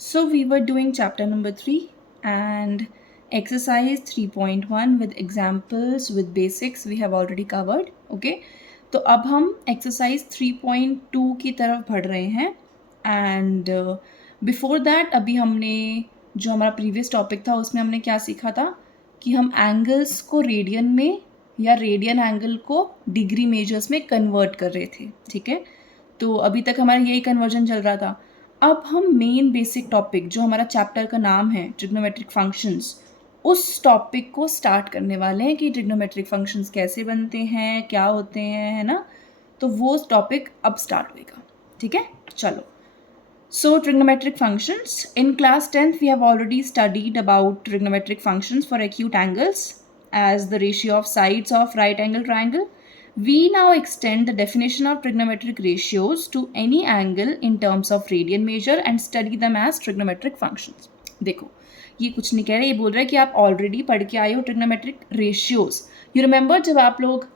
So we were doing chapter number 3 and exercise 3.1 with examples with basics we have already covered. Okay, तो अब हम exercise 3.2 की तरफ बढ़ रहे हैं and before that अभी हमने जो हमारा previous topic था उसमें हमने क्या सीखा था कि हम angles को रेडियन में या रेडियन एंगल को डिग्री मेजर्स में कन्वर्ट कर रहे थे. ठीक है, तो अभी तक हमारा यही कन्वर्जन चल रहा था. अब हम मेन बेसिक टॉपिक जो हमारा चैप्टर का नाम है ट्रिग्नोमेट्रिक फंक्शंस, उस टॉपिक को स्टार्ट करने वाले हैं कि ट्रिग्नोमेट्रिक फंक्शंस कैसे बनते हैं, क्या होते हैं, है ना. तो वो टॉपिक अब स्टार्ट होएगा. ठीक है, चलो. So trigonometric functions. In class 10th we have already studied about trigonometric functions for acute angles as the ratio of sides of right angle triangle. We now extend the definition of trigonometric ratios to any angle in terms of radian measure and study them as trigonometric functions. देखो, ये कुछ नहीं कह रहे, ये बोल रहा है कि आप ऑलरेडी पढ़ के आए हो ट्रिग्नोमेट्रिक रेशियोज. यू रिमेंबर जब आप लोग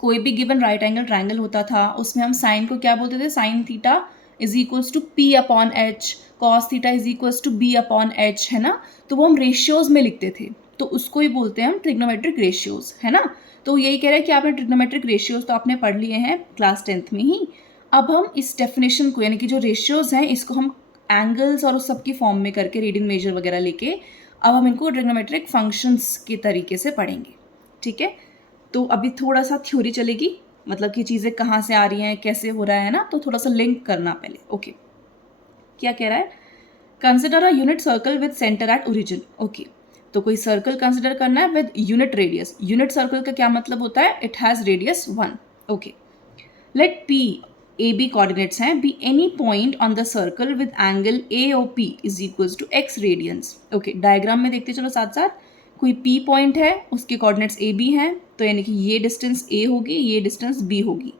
कोई भी गिवन राइट एंगल ट्राइंगल होता था उसमें हम साइन को क्या बोलते थे, sine theta is equals to p upon h, cos theta is equals to b upon h, है ना. तो वो हम रेशियोज में लिखते थे, तो उसको ही बोलते हैं हम ट्रिग्नोमेट्रिक रेशियोज, है ना. तो यही कह रहा है कि आपने ट्रिग्नोमेट्रिक रेशियोज तो आपने पढ़ लिए हैं क्लास 10th में ही. अब हम इस डेफिनेशन को यानी कि जो रेशियोज हैं इसको हम एंगल्स और उस सब की फॉर्म में करके रेडियन मेजर वगैरह लेके अब हम इनको ट्रिग्नोमेट्रिक फंक्शंस के तरीके से पढ़ेंगे. ठीक है, तो अभी थोड़ा सा थ्योरी चलेगी, मतलब कि चीज़ें कहाँ से आ रही हैं, कैसे हो रहा है ना, तो थोड़ा सा लिंक करना पहले. ओके, क्या कह रहा है, consider a unit circle with centre at origin. Okay, तो कोई सर्कल कंसिडर करना है with unit radius. Unit circle का क्या मतलब होता है, it has radius 1. Okay, let P A B coordinates हैं, be any point on the circle with angle A O P is equals to x radians. Okay, diagram में देखते चलो साथ साथ. कोई पी पॉइंट है, उसके कोऑर्डिनेट्स ए बी हैं, तो यानी कि ये डिस्टेंस ए होगी, ये डिस्टेंस बी होगी,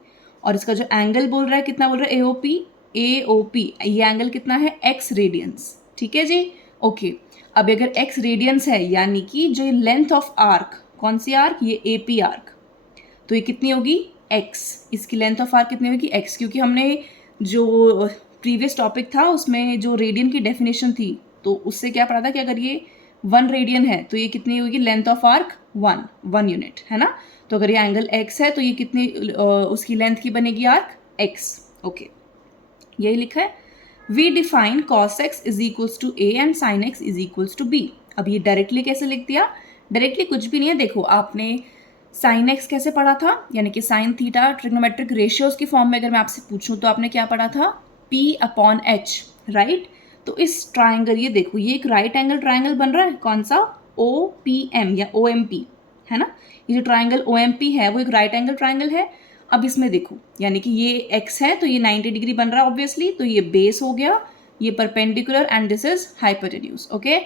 और इसका जो एंगल बोल रहा है कितना बोल रहा है, ए ओ पी, ये एंगल कितना है, एक्स रेडियंस. ठीक है जी. ओके, अब अगर एक्स रेडियंस है यानी कि जो लेंथ ऑफ आर्क, कौन सी आर्क, ये ए पी आर्क, तो ये कितनी होगी, एक्स. इसकी लेंथ ऑफ आर्क कितनी होगी, एक्स, क्योंकि हमने जो प्रीवियस टॉपिक था उसमें जो रेडियन की डेफिनेशन थी तो उससे क्या पढ़ा था कि अगर ये 1 रेडियन है तो ये कितनी होगी, लेंथ ऑफ आर्क 1 यूनिट, है ना. तो अगर ये एंगल एक्स है तो ये कितनी उसकी लेंथ की बनेगी, आर्क एक्स. ओके, यही लिखा है. We define cos x is equals to a and sine x is equals to b. अब ये डायरेक्टली कैसे लिख दिया, डायरेक्टली कुछ भी नहीं है. देखो, आपने साइन एक्स कैसे पढ़ा था, यानी कि साइन थीटा ट्रिग्नोमेट्रिक रेशियोज की फॉर्म में अगर मैं आपसे पूछूं तो आपने क्या पढ़ा था, पी अपॉन एच, राइट. तो इस ट्राइंगल, ये देखो, ये एक राइट एंगल ट्राइंगल बन रहा है, कौन सा, ओ पी एम या ओ एम पी, है ना. ये जो ट्राइंगल ओ एम पी है वो एक राइट एंगल ट्राइंगल है. अब इसमें देखो, यानी कि ये एक्स है तो ये 90 डिग्री बन रहा है ऑब्वियसली, तो ये बेस हो गया, ये perpendicular and this is hypotenuse. Okay,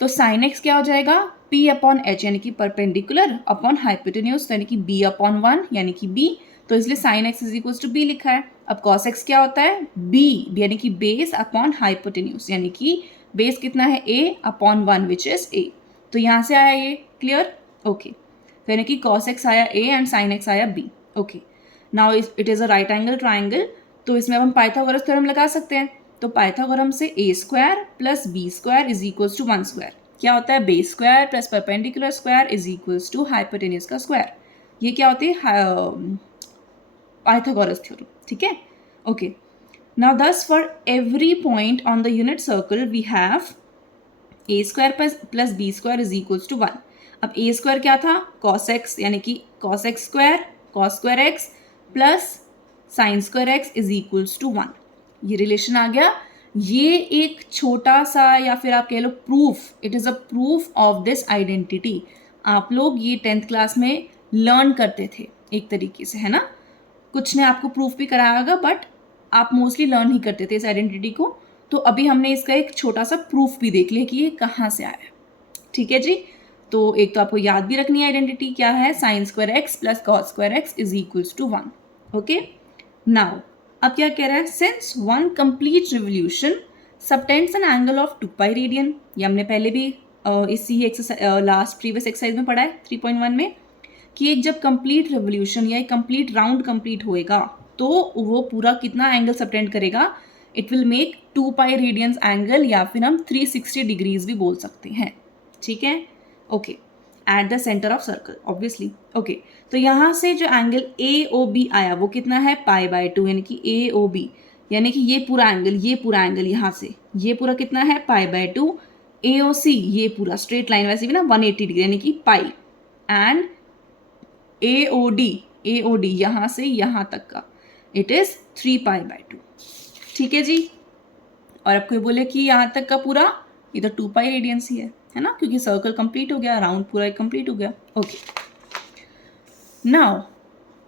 तो साइन एक्स क्या हो जाएगा, पी अपॉन एच यानी कि परपेंडिकुलर अपॉन हाइपोटेन्यूज, यानी कि बी अपॉन 1 यानी कि बी, तो इसलिए sine x is equal to b लिखा है. अब कॉस एक्स क्या होता है, बी यानी कि बेस अपॉन हाइपोटेन्यूज, यानी कि बेस कितना है, ए अपॉन 1 विच इज ए. तो यहाँ से आया ये, क्लियर. ओके, तो यानी कि कॉस एक्स आया ए एंड साइन एक्स आया b. Okay, now it is a right angle triangle, तो इसमें हम पाइथागोरस थ्योरम लगा सकते हैं. तो पाइथागोरम से A square plus B square is equals to 1 square क्या होता है, base square plus perpendicular square is equals to hypotenuse का स्क्वायर. ये क्या होती है, पाइथागोरस थ्योरम. ठीक है. Okay, now this for every point on the unit circle we have A square plus B square is equals to 1. अब ए square क्या था, कॉस एक्स, यानी कि cos x square cos square x plus sine square x is equals to 1. ये relation आ गया. ये एक छोटा सा या फिर आप कह लो proof, it is a proof of this identity. आप लोग ये 10th क्लास में लर्न करते थे एक तरीके से, है ना. कुछ ने आपको प्रूफ भी कराया होगा बट आप मोस्टली लर्न ही करते थे इस आइडेंटिटी को. तो अभी हमने इसका एक छोटा सा प्रूफ भी देख लिया कि ये कहाँ से आया है. ठीक है जी. तो एक तो आपको याद भी रखनी है आइडेंटिटी क्या है, sine square x plus cos square x is equals to 1. Okay, now अब क्या कह रहा है, since 1 complete revolution subtends an angle of 2 pi radian. ये हमने पहले भी इसी एक्सरसाइज लास्ट प्रीवियस एक्सरसाइज में पढ़ा है 3.1 में, कि एक जब कंप्लीट रिवोल्यूशन या एक कंप्लीट राउंड कंप्लीट होएगा तो वो पूरा कितना एंगल सबटेंड करेगा, it will make 2 pi radiance angle, या फिर हम 360 डिग्रीज भी बोल सकते हैं, ठीक है। Okay, at the centre of circle obviously. Okay, तो यहाँ से जो एंगल ए ओ बी आया वो कितना है π/2, यानी कि ए ओ बी, यानी कि ये पूरा एंगल यहाँ से ये पूरा कितना है π/2। ए ओ सी ये पूरा स्ट्रेट लाइन वैसे भी ना 180 डिग्री यानी कि पाई, एंड ए ओ डी यहाँ से यहाँ तक का इट इज 3π/2, ठीक है जी। और अब कोई बोले कि यहाँ तक का पूरा ये तो 2 पाई रेडियंस ही है ना, क्योंकि सर्कल कंप्लीट हो गया, राउंड पूरा कंप्लीट हो गया। Okay, now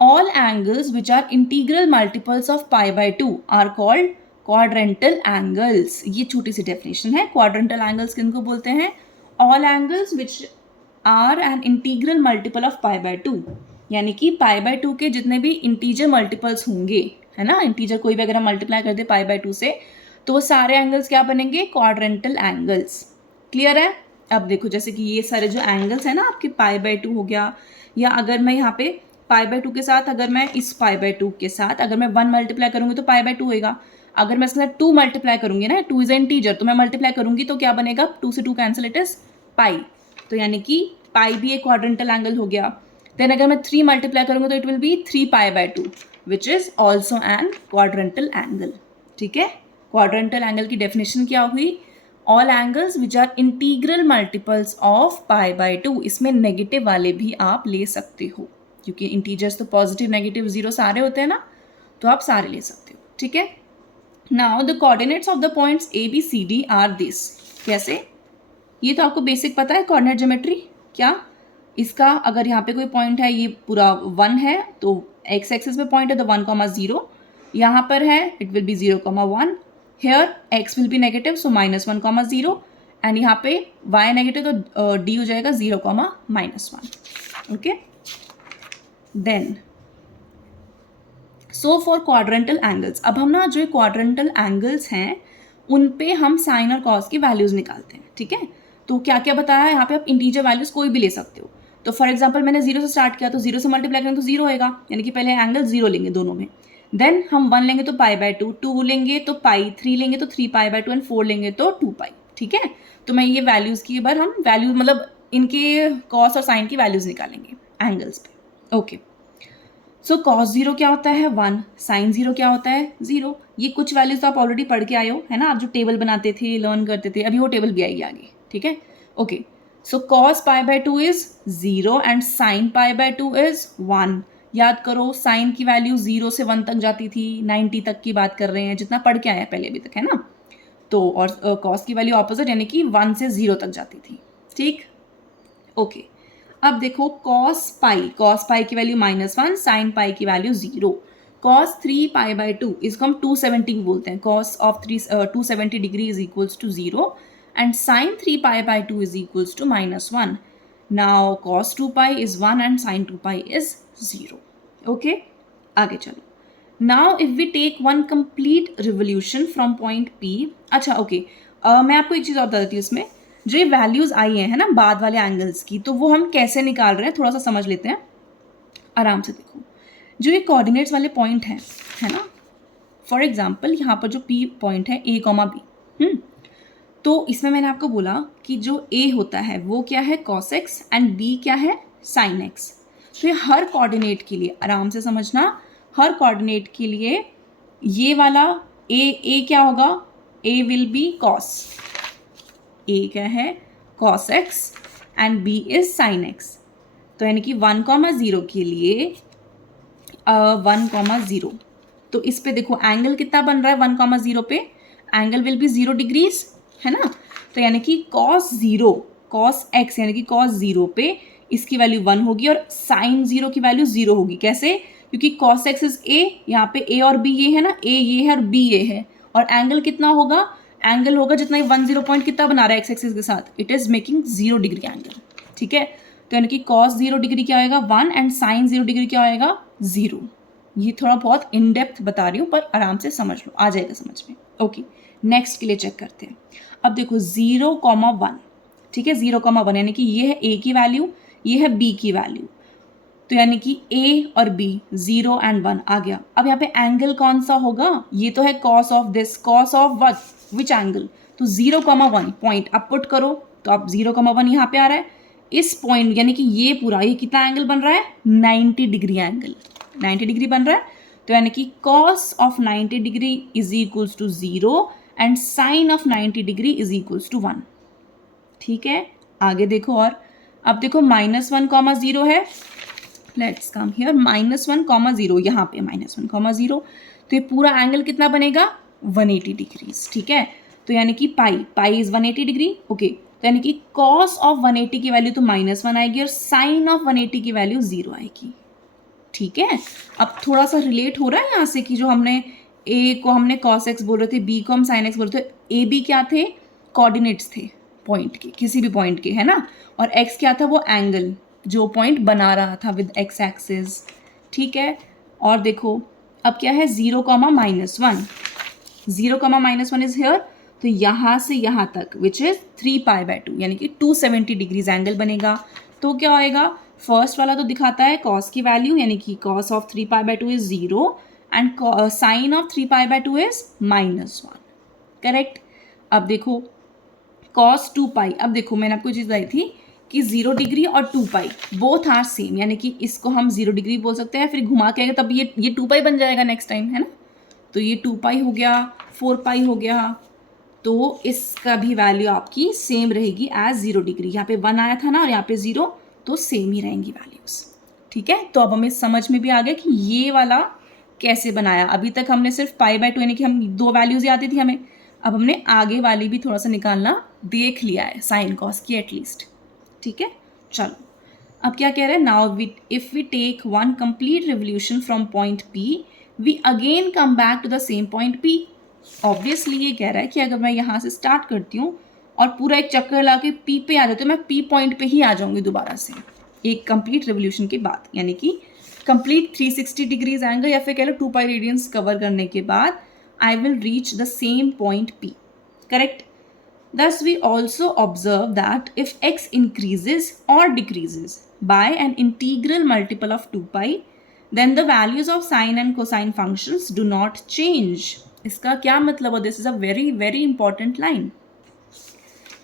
all angles which are integral multiples of π/2 are called quadrantal angles. ये छोटी सी डेफिनेशन है। क्वाड्रेंटल एंगल्स किनको बोलते हैं? All angles which are an integral multiple of π/2, यानी कि π/2 के जितने भी इंटीजर मल्टीपल्स होंगे, है ना, इंटीजर कोई भी अगर हम मल्टीप्लाई कर दे π/2 से, तो वो सारे एंगल्स क्या बनेंगे? Quadrantal angles. क्लियर है? अब देखो, जैसे कि ये सारे जो एंगल्स हैं ना आपके π/2 हो गया, या अगर मैं यहाँ पे π/2 के साथ, अगर मैं इस π/2 के साथ अगर मैं 1 मल्टीप्लाई करूँगी तो π/2 होएगा। अगर मैं इसके साथ 2 मल्टीप्लाई करूँगी ना, 2 इज एन इंटीजर, तो मैं मल्टीप्लाई करूँगी तो क्या बनेगा? 2 से 2 कैंसिल, इट इज पाई। तो यानी कि पाई भी एक क्वाड्रेंटल एंगल हो गया। देन अगर मैं 3 मल्टीप्लाई करूँगी तो it will be 3π/2 which is also an quadrantal angle, ठीक है। क्वाड्रेंटल एंगल की डेफिनेशन क्या हुई? All angles which are integral multiples of π/2। इसमें नेगेटिव वाले भी आप ले सकते हो, क्योंकि इंटीजर्स तो पॉजिटिव नेगेटिव जीरो सारे होते हैं ना, तो आप सारे ले सकते हो, ठीक है। Now the coordinates of the points a b c d are this. कैसे? ये तो आपको बेसिक पता है कोऑर्डिनेट ज्योमेट्री। क्या? इसका अगर यहाँ पे कोई पॉइंट है, ये पूरा 1 है, तो एक्स एक्सिस पे पॉइंट है तो 1,0, यहाँ पर है it will be 0,1, here x will be negative so -1,0, and यहाँ पे वाई नेगेटिव तो डी हो जाएगा 0,-1। Okay, then so for quadrantal angles, अब हम ना जो क्वाड्रेंटल एंगल्स हैं उन पे हम साइन और कॉस की वैल्यूज निकालते हैं, ठीक है। तो क्या क्या बताया है यहाँ पे? आप इंटीजर वैल्यूज कोई भी ले सकते हो। तो फॉर एग्जांपल मैंने 0 से स्टार्ट किया, तो 0 से मल्टीप्लाई करेंगे तो 0 होएगा, यानी कि पहले एंगल 0 लेंगे दोनों में। देन हम 1 लेंगे तो π/2, 2 लेंगे तो पाई, 3 लेंगे तो 3π/2 एंड 4 लेंगे तो 2 पाई, ठीक है। तो मैं ये वैल्यूज की बार हम वैल्यूज मतलब इनके कॉस और साइन की वैल्यूज निकालेंगे एंगल्स पे। ओके, सो कॉस 0 क्या होता है? 1। साइन 0 क्या होता है? 0। ये कुछ वैल्यूज तो आप ऑलरेडी पढ़ के आए हो, है ना, आप जो टेबल बनाते थे, लर्न करते थे, अभी वो टेबल भी आएगी आगे, ठीक है। Okay, so cos π/2 is 0 and sine π/2 is 1। याद करो, साइन की वैल्यू 0 से 1 तक जाती थी, 90 तक की बात कर रहे हैं, जितना पढ़ के आए हैं पहले अभी तक, है ना। तो और कॉस की वैल्यू ऑपोजिट, यानी कि 1 से 0 तक जाती थी, ठीक। ओके, अब देखो कॉस पाई की वैल्यू -1, साइन पाई की वैल्यू 0। कॉस 3π/2 इसको हम 270 भी बोलते हैं। Cos of 270 degree is equals to 0 and sine 3π/2 is equals to -1। Now cos 2π is 1 and sine 2π is 0। Okay, आगे चलो। Now if we take one complete revolution from point P। अच्छा okay, मैं आपको एक चीज़ और बता देती हूँ, इसमें जो ये वैल्यूज़ आई हैं, है ना, बाद वाले एंगल्स की, तो वो हम कैसे निकाल रहे हैं थोड़ा सा समझ लेते हैं आराम से। देखो, जो ये कोऑर्डिनेट्स वाले पॉइंट हैं, है ना, फॉर एग्जांपल यहाँ पर जो P पॉइंट है A, B, तो इसमें मैंने आपको बोला कि जो A होता है वो क्या है? cos x एंड B क्या है? sin x। तो ये हर कोऑर्डिनेट के लिए आराम से समझना, हर कोऑर्डिनेट के लिए ये वाला A क्या होगा? A will be cos, A क्या है? cos x and B is sin x। तो यानी कि 1,0 के लिए 1,0, तो इस पे देखो एंगल कितना बन रहा है 1,0 पे? एंगल विल बी 0 डिग्रीज, है ना। तो यानी कि cos x यानी कि cos 0 पे इसकी वैल्यू 1 होगी और sin 0 की वैल्यू 0 होगी। कैसे? क्योंकि cos x इज A, यहाँ पे A और B ये है ना, A ये है और B ये है, और एंगल कितना होगा? एंगल होगा जितना 10 पॉइंट कितना बना रहा है एक्स एक्सिस के साथ, it is making 0 degree angle, ठीक है। तो यानी कि cos 0 डिग्री क्या होएगा? 1 एंड sin 0 डिग्री क्या होएगा? 0। ये थोड़ा बहुत इन डेप्थ बता रही हूँ, पर आराम से समझ लो, आ जाएगा समझ में। ओके, नेक्स्ट के लिए चेक करते हैं। अब देखो 0,1, ठीक है, 0,1 यानी कि ये है A की वैल्यू, ये है B की वैल्यू। तो यानी कि ए और बी 0 एंड 1 आ गया। अब यहाँ पे एंगल कौन सा होगा, ये तो है cos of this, cos of what, which angle, तो 0,1 पॉइंट आप पुट करो तो आप 0,1 यहाँ पे आ रहा है। इस पॉइंट यानी कि ये पूरा, ये कितना एंगल बन रहा है, 90 डिग्री एंगल, 90 डिग्री बन रहा है। तो यानी कि cos of 90 degree is equals to 0 and sine of 90 degree is equals to 1। ठीक है, आगे देखो। और अब देखो -1,0 है, लेट्स कम हियर, -1,0 यहाँ पे -1,0, तो ये पूरा एंगल कितना बनेगा, 180 डिग्रीज। ठीक है, तो यानी कि पाई इज 180 डिग्री। ओके, तो यानी कि कॉस ऑफ 180 की वैल्यू तो -1 आएगी और साइन ऑफ 180 की वैल्यू 0 आएगी। ठीक है, अब थोड़ा सा रिलेट हो रहा है यहाँ से कि जो हमने ए को हमने cos x बोल रहे थे, बी को हम sin x बोल रहे थे। ए बी क्या थे, कोऑर्डिनेट्स थे पॉइंट के, किसी भी पॉइंट के, है ना, और x क्या था, वो एंगल जो पॉइंट बना रहा था विद x एक्सिस। ठीक है, और देखो अब क्या है, 0, -1, 0, -1 इज हियर, तो यहाँ से यहाँ तक विच इज 3π/2 यानी कि 270 डिग्रीज एंगल बनेगा। तो क्या होएगा, फर्स्ट वाला तो दिखाता है कॉस की वैल्यू, यानी कि cos of 3π/2 is 0 and sine of 3π/2 is -1। Correct. अब देखो कॉस 2π, अब देखो मैंने आपको चीज़ बताई थी कि 0 डिग्री और 2π बोथ आर सेम, यानी कि इसको हम 0 डिग्री बोल सकते हैं, फिर घुमा के आएगा तब ये 2π बन जाएगा नेक्स्ट टाइम, है ना। तो ये 2π हो गया, 4π हो गया, तो इसका भी वैल्यू आपकी सेम रहेगी एज 0 डिग्री। यहाँ पे 1 आया था ना और यहाँ पे 0, तो सेम ही रहेंगी वैल्यूज। ठीक है, तो अब हमें समझ में भी आ गया कि ये वाला कैसे बनाया। अभी तक हमने सिर्फ π/2 यानी कि हम 2 वैल्यूज ही आती थी हमें, अब हमने आगे वाली भी थोड़ा सा निकालना देख लिया है, साइन कॉस की एटलीस्ट। ठीक है, चलो अब क्या कह रहे हैं, now if we take one complete revolution from point p, we again come back to the same point p. Obviously ये कह रहा है कि अगर मैं यहाँ से स्टार्ट करती हूँ और पूरा एक चक्कर ला के पी पे आ जाती हूँ, मैं पी पॉइंट पे ही आ जाऊँगी दोबारा से एक कंप्लीट रिवोल्यूशन के बाद, यानी कि कंप्लीट 360 डिग्रीज एंगल या फिर कह लो 2π रेडियंस कवर करने के बाद I will reach the same point P. Correct. Thus we also observe that if x increases or decreases by an integral multiple of 2π, then the values of sine and cosine functions do not change. इसका क्या मतलब है? This is a very very important line.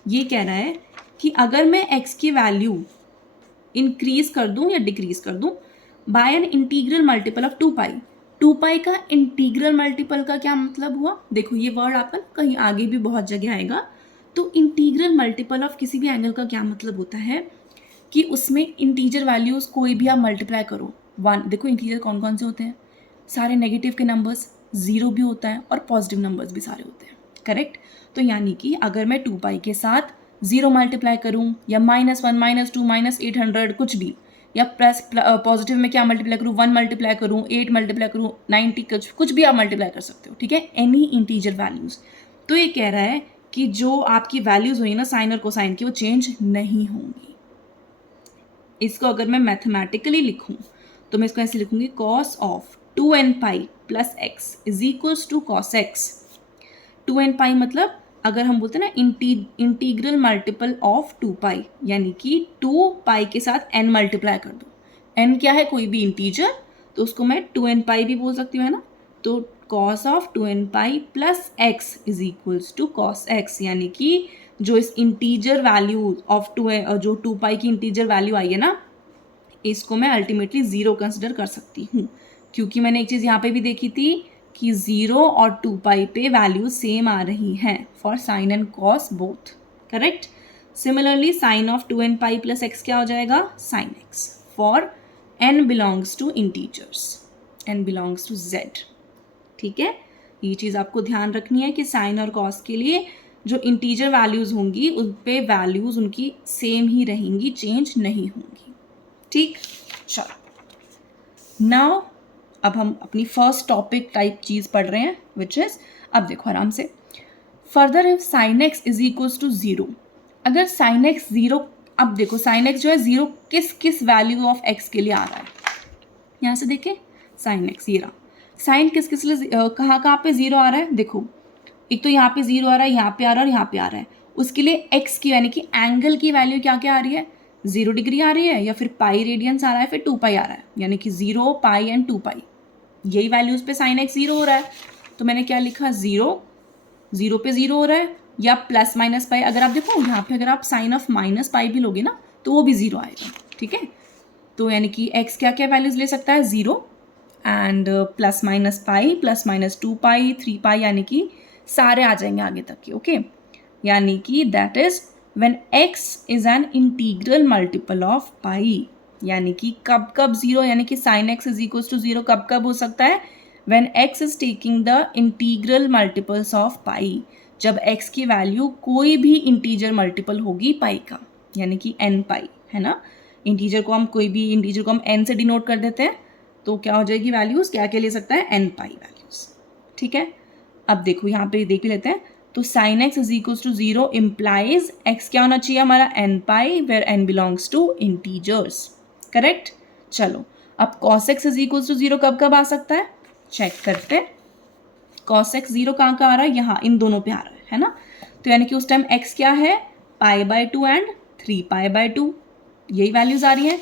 ये कह रहा है कि अगर मैं x की वैल्यू इंक्रीज कर दूं या डिक्रीज कर दूं by an integral multiple of 2π, 2π का इंटीग्रल मल्टीपल का क्या मतलब हुआ? देखो ये वर्ड आपका कहीं आगे भी बहुत जगह आएगा। तो इंटीग्रल मल्टीपल ऑफ किसी भी एंगल का क्या मतलब होता है कि उसमें इंटीजर वैल्यूज कोई भी आप मल्टीप्लाई करो। वन, देखो इंटीजर कौन कौन से होते हैं, सारे नेगेटिव के नंबर्स, 0 भी होता है और पॉजिटिव नंबर्स भी सारे होते हैं। करेक्ट। तो यानी कि अगर मैं 2π के साथ 0 मल्टीप्लाई करूँ या -1, -2, -800 कुछ भी, या प्लस पॉजिटिव में क्या मल्टीप्लाई करूँ, 1 मल्टीप्लाई करूँ, 8 मल्टीप्लाई करूँ, 90, कुछ भी आप मल्टीप्लाई कर सकते हो। ठीक है, एनी इंटीजर वैल्यूज। तो ये कह रहा है कि जो आपकी वैल्यूज हुई ना साइन और कोसाइन की, वो चेंज नहीं होंगी। इसको अगर मैं मैथमेटिकली लिखूं तो मैं इसको ऐसे लिखूंगी, cos of 2nπ plus x is equals to cos x। 2nπ मतलब अगर हम बोलते हैं ना इंटीग्रल मल्टीपल ऑफ 2π, यानी कि 2π के साथ n मल्टीप्लाई कर दो। n क्या है, कोई भी इंटीजर, तो उसको मैं 2nπ भी बोल सकती हूँ, है ना। तो cos of 2nπ plus x is equals to cos x, यानी कि जो इस इंटीजर वैल्यू ऑफ जो 2π की इंटीजर वैल्यू आई है ना, इसको मैं अल्टीमेटली 0 कंसिडर कर सकती हूँ, क्योंकि मैंने एक चीज़ यहाँ पे भी देखी थी कि 0 और 2π पे वैल्यू सेम आ रही हैं for sine and cos both. Correct. Similarly sine of 2nπ plus x क्या हो जाएगा, sine x for n belongs to integers, n belongs to z। ठीक है, ये चीज़ आपको ध्यान रखनी है कि साइन और कॉस के लिए जो इंटीजर वैल्यूज़ होंगी उन पे वैल्यूज़ उनकी सेम ही रहेंगी, चेंज नहीं होंगी। ठीक, चलो नाउ अब हम अपनी फर्स्ट टॉपिक टाइप चीज़ पढ़ रहे हैं, विच इज़, अब देखो आराम से, further if sine x is equals to 0, अगर साइन एक्स 0, अब देखो साइन एक्स जो है 0 किस किस वैल्यू ऑफ एक्स के लिए आ रहा है, यहाँ से देखें साइन एक्स, ये रहा साइन किस किस लिए कहाँ पे 0 आ रहा है। देखो एक तो यहाँ पे 0 आ रहा है, यहाँ पे आ रहा है और यहाँ पे आ रहा है, उसके लिए x की यानी कि एंगल की वैल्यू क्या क्या आ रही है, 0 डिग्री आ रही है या फिर पाई रेडियंस आ रहा है, फिर 2 पाई आ रहा है, यानी कि 0 पाई एंड 2 पाई, यही वैल्यूज़ पे साइन एक्स 0 हो रहा है। तो मैंने क्या लिखा, 0 0 पे 0 हो रहा है, या प्लस माइनस पाई। अगर आप देखो यहाँ पे अगर आप साइन ऑफ माइनस पाई भी लोगे ना तो वो भी 0 आएगा, ठीक है। तो यानी कि x क्या क्या वैल्यूज ले सकता है, 0 and plus minus pi, plus minus 2 पाई, 3 पाई, यानी कि सारे आ जाएंगे आगे तक के, ओके। यानी कि that is when x is an integral multiple of pi, यानी कि कब कब 0, यानी कि sine x is equal to 0 कब कब हो सकता है, when x is taking the integral multiples of pi, जब x की वैल्यू कोई भी इंटीजर मल्टीपल होगी पाई का, यानी कि n पाई, है ना। इंटीजर को हम कोई भी इंटीजर को हम n से डिनोट कर देते हैं, तो क्या हो जाएगी वैल्यूज़, क्या क्या ले सकता है, n पाई वैल्यूज़, ठीक है। अब देखो यहाँ पे देख भी लेते हैं, तो sine x is equal to 0 implies x क्या होना चाहिए हमारा, n pi, where n belongs to integers, correct. चलो अब cos x is equal to 0 कब कब आ सकता है, चेक करते हैं। कॉस एक्स 0 कहाँ का आ रहा है, यहाँ इन दोनों पे आ रहा है ना। तो यानी कि उस टाइम x क्या है, pi by 2 and 3 pi by 2, यही वैल्यूज आ रही हैं।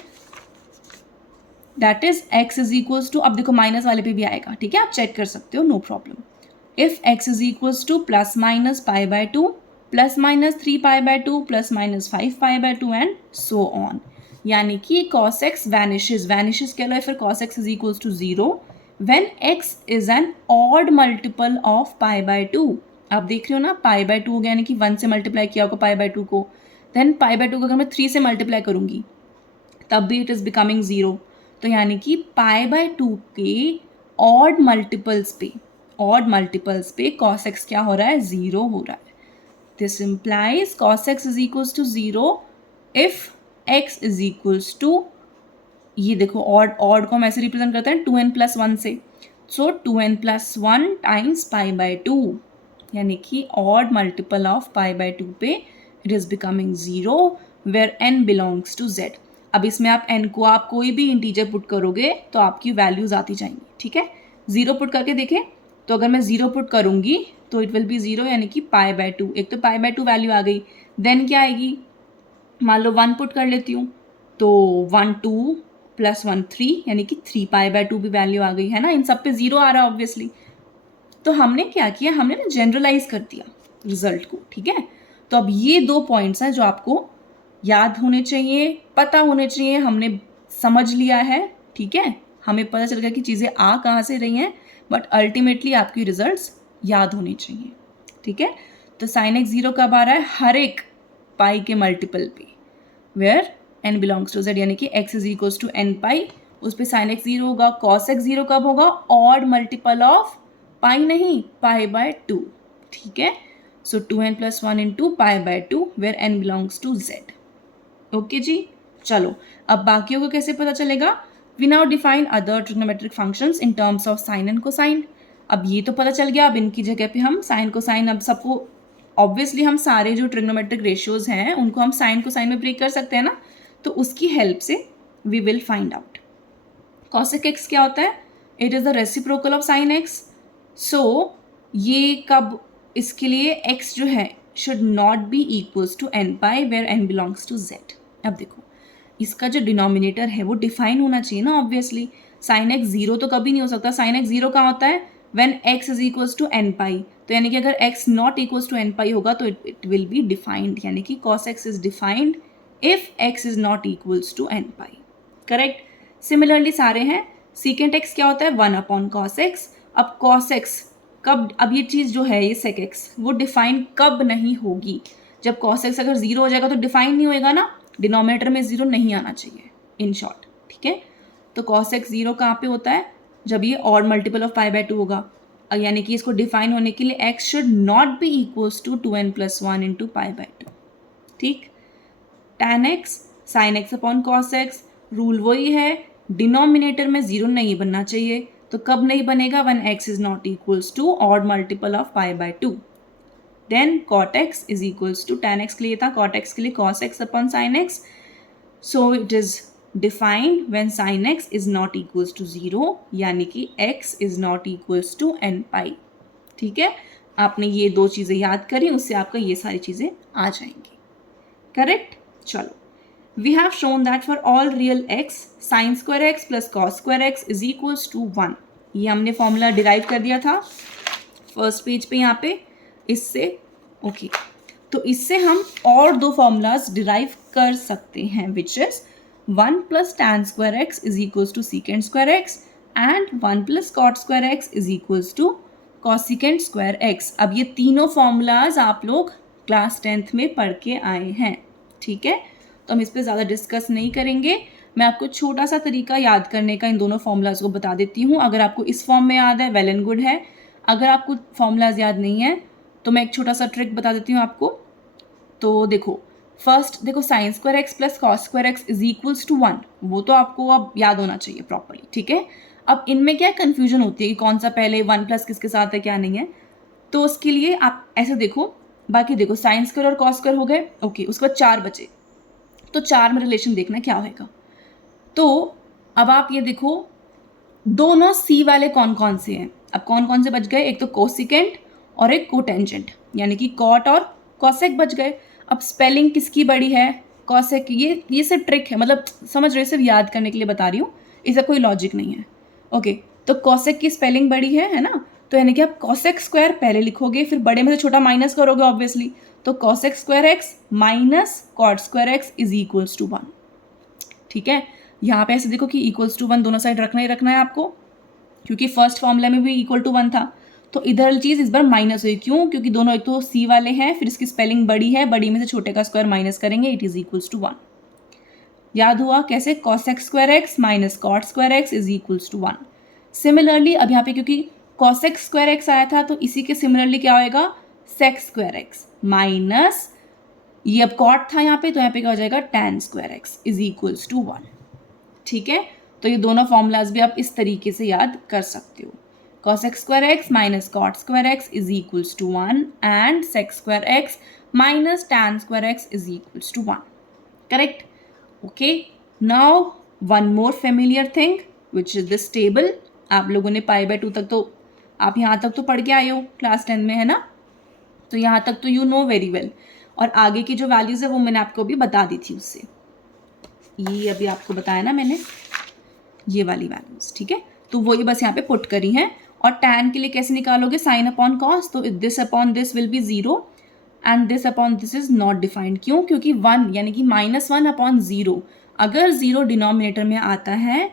That is x is equals to, अब देखो माइनस वाले पे भी आएगा, ठीक है, आप चेक कर सकते हो, no problem. If x is equals to plus minus pi by 2, plus minus 3 pi by 2, plus minus 5 pi by 2 and so on, यानी कि cos x वैनिशेज कह लो, या फिर cos x is equals to 0 when x is an odd multiple of pi by 2। आप देख रहे हो ना, पाई बाय 2 हो गया, यानी कि 1 से मल्टीप्लाई किया होगा पाई बाय 2 को, देन पाई बाय 2 को अगर मैं 3 से मल्टीप्लाई करूंगी तब भी इट इज बिकमिंग 0। तो यानी कि पाई बाय 2 के ऑड मल्टीपल्स पे cos x क्या हो रहा है, 0 हो रहा है। This implies cos x is equals to 0 if x is equals to, ये देखो ऑड को हम ऐसे रिप्रेजेंट करते हैं 2n प्लस 1 से, so 2n plus 1 times pi by 2, यानी कि odd multiple of pi by 2 पे it is becoming 0 where n belongs to z। अब इसमें आप n को आप कोई भी इंटीजर पुट करोगे तो आपकी वैल्यूज आती जाएंगी, ठीक है। 0 पुट करके देखें, तो अगर मैं 0 पुट करूंगी तो इट विल बी 0, यानी कि पाई बाय 2, एक तो पाई बाय 2 वैल्यू आ गई, देन क्या आएगी, मान लो 1 पुट कर लेती हूँ, तो 1 2 प्लस 1 3, यानी कि 3 पाई बाय 2 भी वैल्यू आ गई, है ना। इन सब पे 0 आ रहा है ऑब्वियसली। तो हमने क्या किया, हमने ना जनरलाइज कर दिया रिजल्ट को, ठीक है। तो अब ये 2 पॉइंट्स हैं जो आपको याद होने चाहिए, पता होने चाहिए, हमने समझ लिया है, ठीक है। हमें पता चल गया कि चीज़ें आ कहाँ से रही हैं, बट अल्टीमेटली आपकी रिजल्ट्स याद होने चाहिए, ठीक है। तो साइन एक्स 0 कब आ रहा है, हर एक पाई के मल्टीपल पे, where n belongs to z, यानी कि x is equals to n pi, उस पर साइन एक्स 0 होगा। cos x 0 कब होगा, ऑड मल्टीपल ऑफ पाई नहीं, पाई बाय 2, ठीक है। So 2n plus 1 into pi by 2 where n belongs to z, okay जी। चलो अब बाकियों को कैसे पता चलेगा, we now define other trigonometric functions in terms of sine and cosine. अब ये तो पता चल गया, अब इनकी जगह पे हम साइन कोसाइन, अब सबको ऑब्वियसली हम सारे जो ट्रिग्नोमेट्रिक रेशियोज हैं उनको हम साइन कोसाइन में ब्रेक कर सकते हैं ना, तो उसकी हेल्प से we will find out. Cosec x क्या होता है, it is the reciprocal of sine x. सो ये कब, इसके लिए x जो है should not be equals to n pi where n belongs to z। अब देखो इसका जो डिनोमिनेटर है वो डिफाइन होना चाहिए ना, ऑब्वियसली साइन एक्स 0 तो कभी नहीं हो सकता। साइन एक्स 0 कहाँ होता है, when x is equals to n pi, तो यानी कि अगर x not equals to n pi होगा तो इट विल बी डिफाइंड, यानी कि cos x is defined if x is not equals to n pi, correct. Similarly सारे हैं, सीकेंट x क्या होता है, 1 अपॉन cos x। अब cos x कब, अब ये चीज़ जो है ये sec x वो डिफाइन कब नहीं होगी, जब cos x अगर 0 हो जाएगा तो डिफाइन नहीं होएगा ना, डिनोमिनेटर में 0 नहीं आना चाहिए, इन शॉर्ट, ठीक है। तो cos x 0 कहाँ पे होता है, जब ये odd multiple of pi by 2 होगा, यानी कि इसको डिफाइन होने के लिए x should not be equals to 2n plus 1 into pi by 2, ठीक। tan x sin x upon cos x, rule वही है, डिनोमिनेटर में 0 नहीं बनना चाहिए, तो कब नहीं बनेगा, when x is not equals to odd multiple of pi by 2। then cot x is equals to tan x के लिए था, cot x के लिए cos x upon sin x, so it is defined when sin x is not equals to 0, यानी कि x is not equals to n pi, ठीक है। आपने ये 2 चीज़ें याद करी, उससे आपका ये सारी चीज़ें आ जाएंगी, करेक्ट। चलो we have shown that for all real x sine square x plus cos square x is equals to 1। ये हमने फॉर्मूला डिराइव कर दिया था फर्स्ट पेज पे यहाँ पे इससे। ओके तो इससे हम और दो फॉर्मूलाज डिराइव कर सकते हैं which is 1 plus tan square x is equals to secant square x and 1 plus cot square x is equals to cosecant square x. अब ये तीनों फॉर्मूलाज आप लोग क्लास 10th में पढ़ के आए हैं, ठीक है, तो हम इस पर ज़्यादा डिस्कस नहीं करेंगे। मैं आपको छोटा सा तरीका याद करने का इन दोनों फॉर्मूलाज को बता देती हूँ। अगर आपको इस फॉर्म में याद है वेल एंड गुड है, अगर आपको फॉर्मूलाज याद नहीं है तो मैं एक छोटा सा ट्रिक बता देती हूँ आपको। तो देखो फर्स्ट देखो sine square x plus cos square x is equals to 1, वो तो आपको अब याद होना चाहिए प्रॉपरली, ठीक है। अब इनमें क्या कन्फ्यूजन होती है कि कौन सा पहले 1 प्लस किसके साथ है क्या नहीं है, तो उसके लिए आप ऐसे देखो, बाकी देखो साइन स्क्वायर और कॉस स्क्वायर हो गए, ओके, उसके बाद 4 बचे, तो 4 में रिलेशन देखना क्या होगा। तो अब आप ये देखो दोनों सी वाले कौन कौन से हैं। अब कौन कौन से बच गए, एक तो कोसिकेंट और एक कोटेंजेंट, यानी कि कॉट और कॉसेक बच गए। अब स्पेलिंग किसकी बड़ी है, कॉसेक। ये सिर्फ ट्रिक है, मतलब समझ रहे हो, सिर्फ याद करने के लिए बता रही हूँ, इसका कोई लॉजिक नहीं है। ओके तो कॉसेक की स्पेलिंग बड़ी है ना, तो यानी कि आप कॉसेक स्क्वायर पहले लिखोगे फिर बड़े में से छोटा माइनस करोगे ऑब्वियसली, तो cosec square x minus cot square x is equals to 1, ठीक है। यहाँ पे ऐसे देखो कि इक्वल्स टू 1 दोनों साइड रखना ही रखना है आपको, क्योंकि फर्स्ट फॉर्मूला में भी इक्वल टू 1 था, तो इधर चीज़ इस बार माइनस हुई, क्यों, क्योंकि दोनों एक तो सी वाले हैं, फिर इसकी स्पेलिंग बड़ी है, बड़ी में से छोटे का स्क्वायर माइनस करेंगे, इट इज इक्वल्स टू 1। याद हुआ कैसे, cosec square x minus cot square x is equals to 1। Similarly अब यहाँ पे क्योंकि कॉसेक स्क्वायर एक्स आया था, तो इसी के सिमिलरली क्या होएगा, सेक स्क्वायर एक्स माइनस ये अब कॉट था यहाँ पे, तो यहाँ पे क्या हो जाएगा, tan square x is equals to 1, ठीक है। तो ये दोनों फॉर्मूलाज भी आप इस तरीके से याद कर सकते हो, cosec square x minus cot square x is equals to 1 and sec square x minus tan square x is equals to 1, correct? Okay, now one more familiar thing which is this table। आप लोगों ने पाई by 2 तक तो आप यहाँ तक तो पढ़ के आए हो क्लास 10 में, है ना, तो यहाँ तक तो यू नो वेरी वेल, और आगे की जो वैल्यूज़ है वो मैंने आपको अभी बता दी थी उससे, ये अभी आपको बताया ना मैंने, ये वाली वैल्यूज़, ठीक है, तो वही बस यहाँ पे पुट करी हैं। और टैन के लिए कैसे निकालोगे, साइन अपॉन कॉस, तो this upon this will be 0 and this upon this is not defined, क्यों, क्योंकि 1 यानी कि -1 अपॉन 0, अगर 0 डिनोमिनेटर में आता है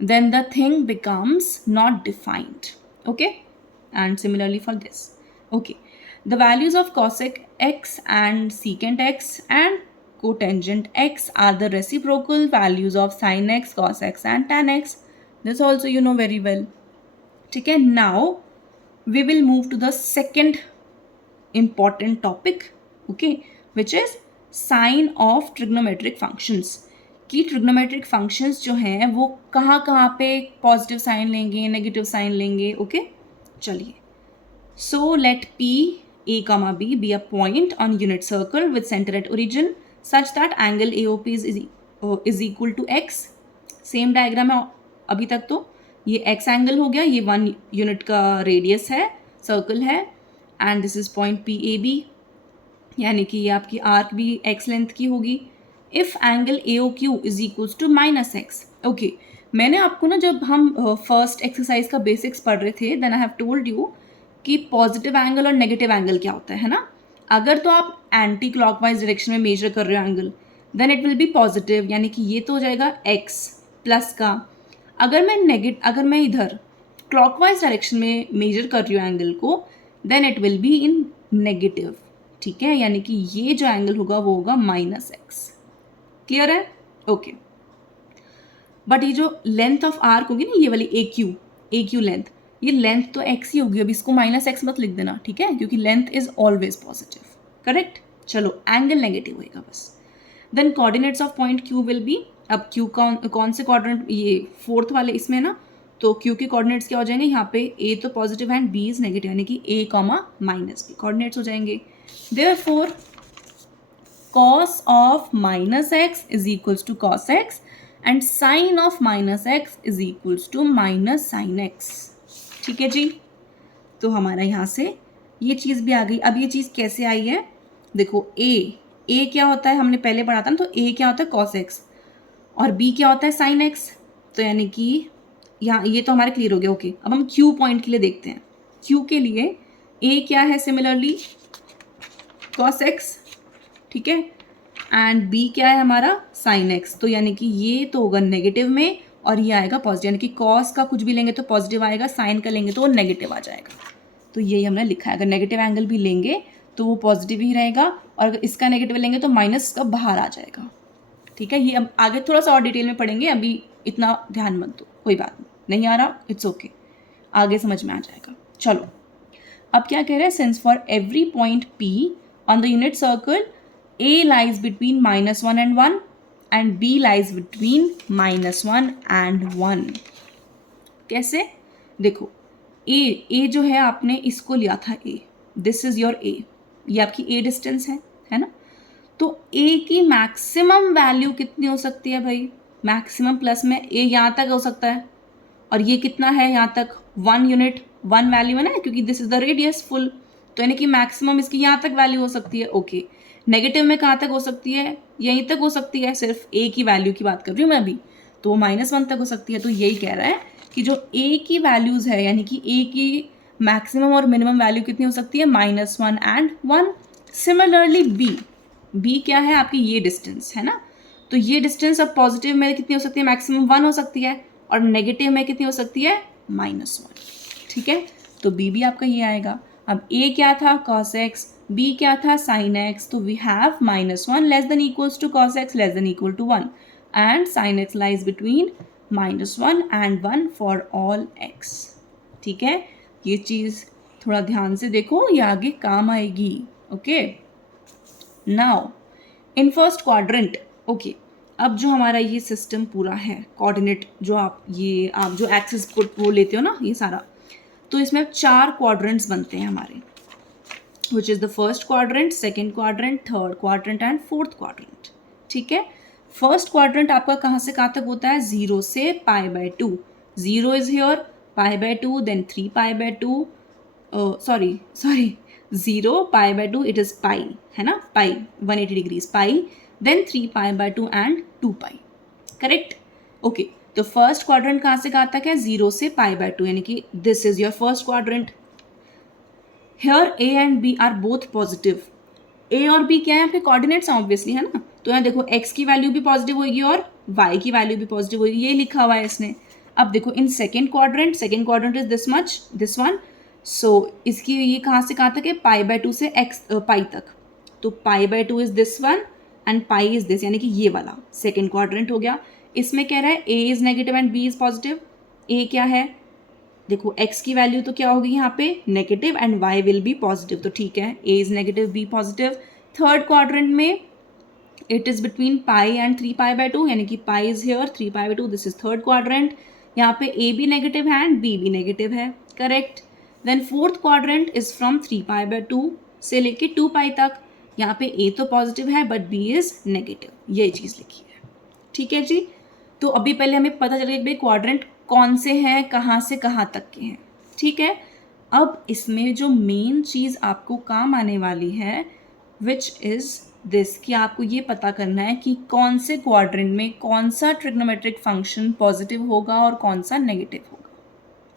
then the thing becomes not defined, okay, and similarly for this, okay. The values of cosec x and secant x and cotangent x are the reciprocal values of sin x, cos x and tan x, this also you know very well, ठीक है। Now we will move to the second important topic, okay, which is sign of trigonometric functions, कि trigonometric functions जो हैं वो कहाँ कहाँ पे positive sign लेंगे, नेगेटिव साइन लेंगे, ओके। चलिए, so let P a comma b be a point on unit circle with center at origin such that angle AOP is equal to x। Same diagram है अभी तक, तो ये x angle हो गया, ये 1 यूनिट का रेडियस है, सर्कल है, and this is point PAB, यानी कि ये आपकी आर्क भी x लेंथ की होगी। If angle AOQ is equals to -x, okay. मैंने आपको ना जब हम फर्स्ट एक्सरसाइज का बेसिक्स पढ़ रहे थे, then I have told you कि पॉजिटिव एंगल और नेगेटिव एंगल क्या होता है ना। अगर तो आप एंटी क्लॉकवाइज डायरेक्शन में मेजर कर रहे हो angle, then it will be positive, यानी कि ये तो हो जाएगा x प्लस का। अगर मैं इधर क्लॉकवाइज डायरेक्शन में मेजर कर रही हूँ एंगल को, then it will be in negative, ठीक है, यानी कि ये जो एंगल होगा वो होगा -x, क्लियर है, ओके। बट ये जो लेंथ ऑफ आर्क होगी ना, ये वाली AQ लेंथ, ये लेंथ तो x ही होगी, अब इसको -x मत लिख देना, ठीक है, क्योंकि length is always positive, correct. चलो एंगल नेगेटिव होएगा बस। Then coordinates of point Q will be, अब Q कौन से कोऑर्डिनेट, ये फोर्थ वाले इसमें ना, तो Q के कोऑर्डिनेट्स क्या हो जाएंगे, यहाँ पे A तो positive and B is negative, यानी कि A, -B कोऑर्डिनेट्स हो जाएंगे। Therefore cos of -x is equals to cos x and sin of -x is equals to -sin x, ठीक है जी। तो हमारा यहाँ से ये चीज़ भी आ गई। अब ये चीज़ कैसे आई है, देखो A ए क्या होता है हमने पहले पढ़ा था ना, तो ए क्या होता है कॉस एक्स और बी क्या होता है साइन एक्स। तो यानी कि यहाँ ये तो हमारे क्लियर हो गया। ओके, अब हम क्यू पॉइंट के लिए देखते हैं। क्यू के लिए ए क्या है सिमिलरली कॉस एक्स, ठीक है, एंड बी क्या है हमारा साइन एक्स। तो यानी कि ये तो होगा नेगेटिव में और ये आएगा पॉजिटिव, यानी कि कॉस का कुछ भी लेंगे तो पॉजिटिव आएगा, साइन का लेंगे तो वो नेगेटिव आ जाएगा। तो यही हमने लिखा है, अगर नेगेटिव एंगल भी लेंगे तो वो पॉजिटिव ही रहेगा और अगर इसका नेगेटिव लेंगे तो माइनस का बाहर आ जाएगा। ठीक है, ये अब आगे थोड़ा सा और डिटेल में पढ़ेंगे, अभी इतना ध्यान मत दो, कोई बात नहीं आ रहा, इट्स ओके, आगे समझ में आ जाएगा। चलो अब क्या कह रहे हैं, since for every point P on the unit circle A lies between -1 and 1 and B lies between -1 and 1। कैसे, देखो ए जो है आपने इसको लिया था A, this is your A, ये आपकी A डिस्टेंस है ना। तो A की मैक्सिमम वैल्यू कितनी हो सकती है भाई, मैक्सिमम प्लस में A यहाँ तक हो सकता है और ये कितना है यहाँ तक 1 यूनिट, 1 वैल्यू है ना, क्योंकि this is the radius full, तो यानी कि मैक्सिमम इसकी यहाँ तक वैल्यू हो सकती है। ओके, नेगेटिव में कहाँ तक हो सकती है, यहीं तक हो सकती है, सिर्फ A की वैल्यू की बात कर रही हूँ मैं अभी, तो वो -1 तक हो सकती है। तो यही कह रहा है कि जो A की वैल्यूज़ है, यानी कि A की मैक्सिमम और मिनिमम वैल्यू कितनी हो सकती है, -1 and 1। सिमिलरली B क्या है आपकी, ये डिस्टेंस है ना, तो ये डिस्टेंस अब पॉजिटिव में कितनी हो सकती है, मैक्सिमम 1 हो सकती है और नेगेटिव में कितनी हो सकती है, -1। ठीक है, तो B भी आपका ये आएगा। अब A क्या था cos x, B क्या था sin x, तो we have -1 less than equals to cos x less than equal to 1 and sin x lies between -1 and 1 for all x। ठीक है, ये चीज़ थोड़ा ध्यान से देखो, ये आगे काम आएगी। Okay, now in first quadrant, okay, अब जो हमारा ये सिस्टम पूरा है, कोऑर्डिनेट जो आप जो एक्सिस वो लेते हो ना ये सारा, तो इसमें 4 क्वाड्रेंट्स बनते हैं हमारे, which is the first quadrant, second quadrant, third quadrant and fourth quadrant. ठीक है, फर्स्ट क्वाड्रेंट आपका कहाँ से कहाँ तक होता है, 0 से π/2। 0 is here, π/2, then 3π/2, sorry 0 π/2, it is pi, है ना, pi 180 degrees, pi, then 3π/2 and 2π, correct. Okay, तो फर्स्ट क्वाड्रेंट कहाँ से कहाँ तक है, 0 से π/2, यानी कि this is your first quadrant. Here A and B are both positive. A और B क्या है आपके कोऑर्डिनेट्स ऑब्वियसली, है ना, तो यहाँ देखो x की वैल्यू भी पॉजिटिव होगी और y की वैल्यू भी पॉजिटिव होगी, ये लिखा हुआ है इसने। अब देखो in second quadrant is this much, this one, so इसकी ये कहाँ से कहाँ तक है, π/2 से पाई तक, तो π/2 is this one and pi is this, यानी कि ये वाला सेकेंड क्वाड्रेंट हो गया। इसमें कह रहा है A is negative and B is positive. A क्या है, देखो x की वैल्यू तो क्या होगी यहाँ पे negative and y will be positive, तो ठीक है, A is negative, B positive. Third quadrant में it is between pi and 3π/2, यानी कि pi is here, 3π/2, this is third quadrant. यहाँ पे A भी नेगेटिव है एंड B भी नेगेटिव है, correct. Then fourth quadrant is from 3π/2 से लेके 2π तक, यहाँ पे A तो पॉजिटिव है बट B इज नेगेटिव, ये चीज़ लिखी है। ठीक है जी, तो अभी पहले हमें पता चल गया कि भाई क्वाड्रेंट कौन से हैं, कहाँ से कहाँ तक के हैं। ठीक है, अब इसमें जो मेन चीज़ आपको काम आने वाली है विच इज़ दिस, कि आपको ये पता करना है कि कौन से क्वाड्रेंट में कौन सा ट्रिग्नोमेट्रिक फंक्शन पॉजिटिव होगा और कौन सा नेगेटिव होगा।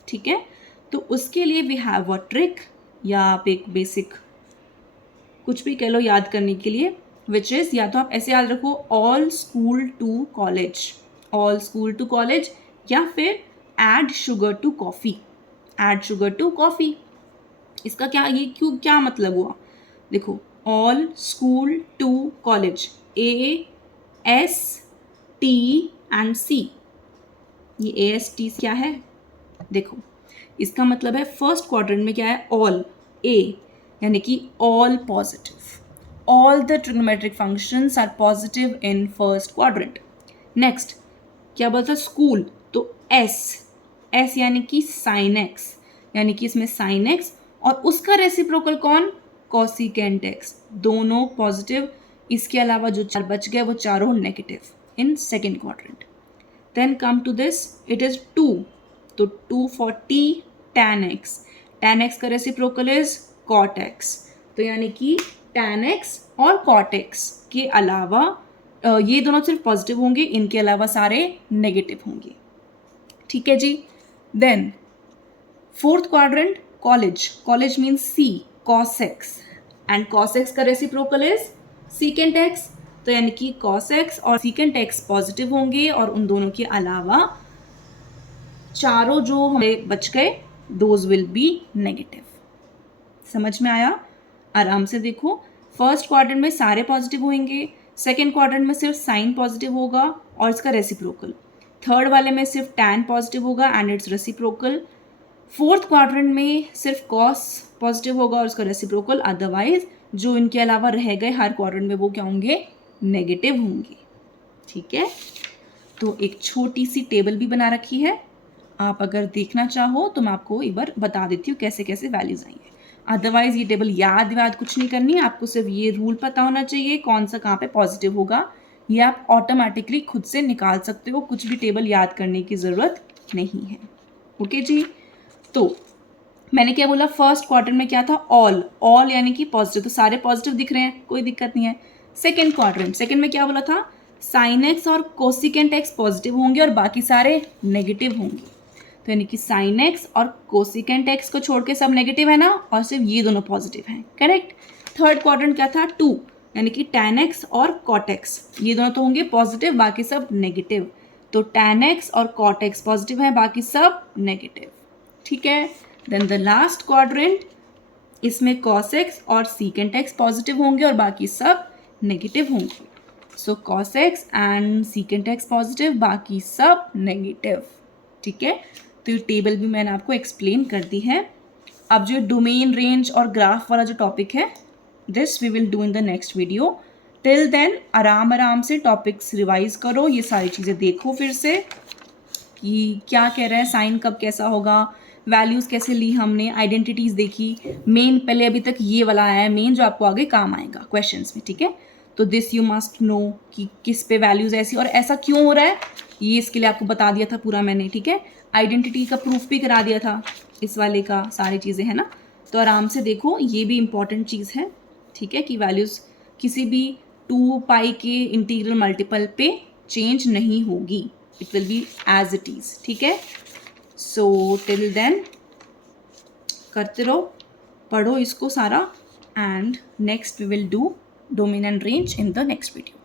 ठीक है, तो उसके लिए वी हैव अ ट्रिक, या आप एक बेसिक कुछ भी कह लो याद करने के लिए, विच इज़, या तो आप ऐसे याद रखो all school to college, all school to college, या फिर add sugar to coffee, add sugar to coffee. इसका क्या, ये क्यों, क्या मतलब हुआ, देखो all school to college, AST and C, ये AST क्या है, देखो इसका मतलब है फर्स्ट क्वाड्रेंट में क्या है, ऑल A, यानी कि all positive, all the trigonometric functions are positive in first quadrant. Next क्या बोलता है, स्कूल, तो S यानी कि साइन x, यानी कि इसमें साइन x और उसका रेसिप्रोकल कौन, कोसिकेंट x, दोनों पॉजिटिव। इसके अलावा जो 4 बच गए वो चारों negative in second quadrant. Then come to this, it is 2, तो 2 for T tan x, tan x का रेसिप्रोकल इज cot x, तो यानी कि tan x और कॉर्टेक्स के अलावा ये दोनों सिर्फ पॉजिटिव होंगे, इनके अलावा सारे नेगेटिव होंगे। ठीक है जी। Then fourth quadrant college, college means C cos x, and cos x का रेसिप्रोकल इज सीकेंट एक्स, तो यानी कि कॉस एक्स और सीकेंट एक्स पॉजिटिव होंगे और उन दोनों के अलावा चारों जो हमें बच गए दोज विल बी नेगेटिव। समझ में आया? आराम से देखो, फर्स्ट क्वाड्रेंट में सारे पॉजिटिव होंगे, सेकेंड क्वाड्रेंट में सिर्फ साइन पॉजिटिव होगा और इसका रेसिप्रोकल, थर्ड वाले में सिर्फ टैन पॉजिटिव होगा and it's reciprocal, fourth quadrant में सिर्फ कॉस पॉजिटिव होगा और उसका रेसिप्रोकल, अदरवाइज जो इनके अलावा रह गए हर क्वाड्रेंट में वो क्या होंगे? नेगेटिव होंगे। ठीक है, तो एक छोटी सी टेबल भी बना रखी है, आप अगर देखना चाहो तो मैं आपको एक बार बता देती हूँ कैसे कैसे वैल्यूज आई है। अदरवाइज ये टेबल याद कुछ नहीं करनी है, आपको सिर्फ ये रूल पता होना चाहिए कौन सा कहाँ पे पॉजिटिव होगा, ये आप ऑटोमेटिकली खुद से निकाल सकते हो, कुछ भी टेबल याद करने की ज़रूरत नहीं है। ओके जी, तो मैंने क्या बोला, फर्स्ट क्वाड्रेंट में क्या था? ऑल, ऑल यानी कि पॉजिटिव, तो सारे पॉजिटिव दिख रहे हैं, कोई दिक्कत नहीं है। सेकेंड क्वाड्रेंट, सेकेंड में क्या बोला था? साइन एक्स और कोसिकेंट एक्स पॉजिटिव होंगे और बाकी सारे नेगेटिव होंगे, तो यानी कि साइन एक्स और कोसिकेंट एक्स को छोड़ के सब नेगेटिव है ना, और सिर्फ ये दोनों पॉजिटिव हैं। करेक्ट। थर्ड क्वाड्रेंट क्या था? 2, यानी कि टैन एक्स और कॉट एक्स, ये दोनों तो होंगे पॉजिटिव, बाकी सब नेगेटिव, तो टैन एक्स और कॉट एक्स पॉजिटिव है, बाकी सब नेगेटिव। ठीक है। देन द लास्ट क्वाड्रेंट, इसमें कॉस एक्स और सीकेंट एक्स पॉजिटिव होंगे और बाकी सब नेगेटिव होंगे, so cos x and secant x positive, बाकी सब नेगेटिव। ठीक है, तो ये टेबल भी मैंने आपको एक्सप्लेन कर दी है। अब जो डोमेन, रेंज और ग्राफ वाला जो टॉपिक है, this we will do in the next video. Till then आराम से टॉपिक्स रिवाइज करो, ये सारी चीज़ें देखो फिर से कि क्या कह रहा है, साइन कब कैसा होगा, वैल्यूज़ कैसे ली हमने, आइडेंटिटीज़ देखी, मेन पहले अभी तक ये वाला आया है मेन जो आपको आगे काम आएगा क्वेश्चंस में। ठीक है, तो दिस यू मस्ट नो कि किस पे वैल्यूज़ ऐसी और ऐसा क्यों हो रहा है, ये इसके लिए आपको बता दिया था पूरा मैंने। ठीक है, आइडेंटिटी का प्रूफ भी करा दिया था इस वाले का, सारी चीज़ें है ना, तो आराम से देखो, ये भी इंपॉर्टेंट चीज़ है। ठीक है, कि वैल्यूज़ किसी भी 2 पाई के इंटीग्रल मल्टीपल पे चेंज नहीं होगी, it will be as it is. ठीक है, सो टिल देन करते रहो, पढ़ो इसको सारा, and next we will do domain and range in the next video.